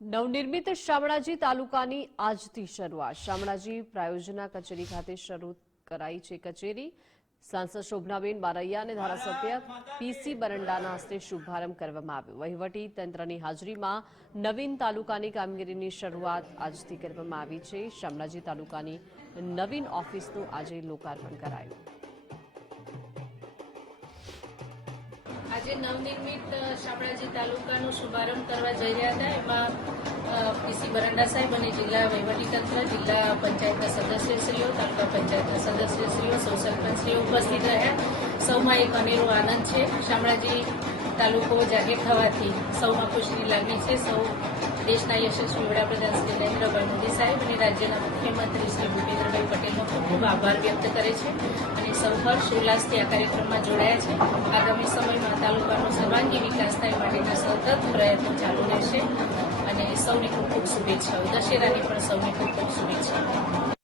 નવનિર્મિત શામળાજી તાલુકાની આજથી શરૂઆત। શામળાજી પ્રાયોજના કચેરી ખાતે શરૂ કરાઈ છે કચેરી। સાંસદ શોભનાબેન બારૈયા અને ધારાસભ્ય પીસી બરંડાના હસ્તે શુભારંભ કરવામાં આવ્યો। વહીવટી તંત્રની હાજરીમાં નવીન તાલુકાની કામગીરીની શરૂઆત આજથી કરવામાં આવી છે। શામળાજી તાલુકાની નવીન ઓફિસનું આજે લોકાર્પણ કરાયું। આજે નવનિર્મિત શામળાજી તાલુકાનો શુભારંભ કરવા જઈ રહ્યા હતા। એમાં પીસી બરંડા સાહેબ અને જિલ્લા વહીવટીતંત્ર, જિલ્લા પંચાયતના સદસ્યશ્રીઓ, તાલુકા પંચાયતના સદસ્યશ્રીઓ, સૌ સરપંચશ્રીઓ ઉપસ્થિત રહ્યા। સૌમાં એક અનેરો આનંદ છે। શામળાજી તાલુકો જાહેર થવાથી સૌમાં ખુશીની લાગણી છે। સૌ દેશના યશસ્વી વડાપ્રધાન શ્રી નરેન્દ્રભાઈ મોદી સાહેબ અને રાજ્યના મુખ્યમંત્રી શ્રી ભૂપેન્દ્રભાઈ પટેલનો ખૂબ ખૂબ આભાર વ્યક્ત કરે છે અને સૌ હર્ષ ઉલ્લાસથી આ કાર્યક્રમમાં જોડાયા છે। આગામી સમયમાં તાલુકાનો સર્વાંગી વિકાસ થાય માટેના સતત પ્રયત્નો ચાલુ રહેશે અને સૌને ખૂબ ખૂબ શુભેચ્છાઓ। દશેરાની પણ સૌને ખૂબ ખૂબ શુભેચ્છાઓ।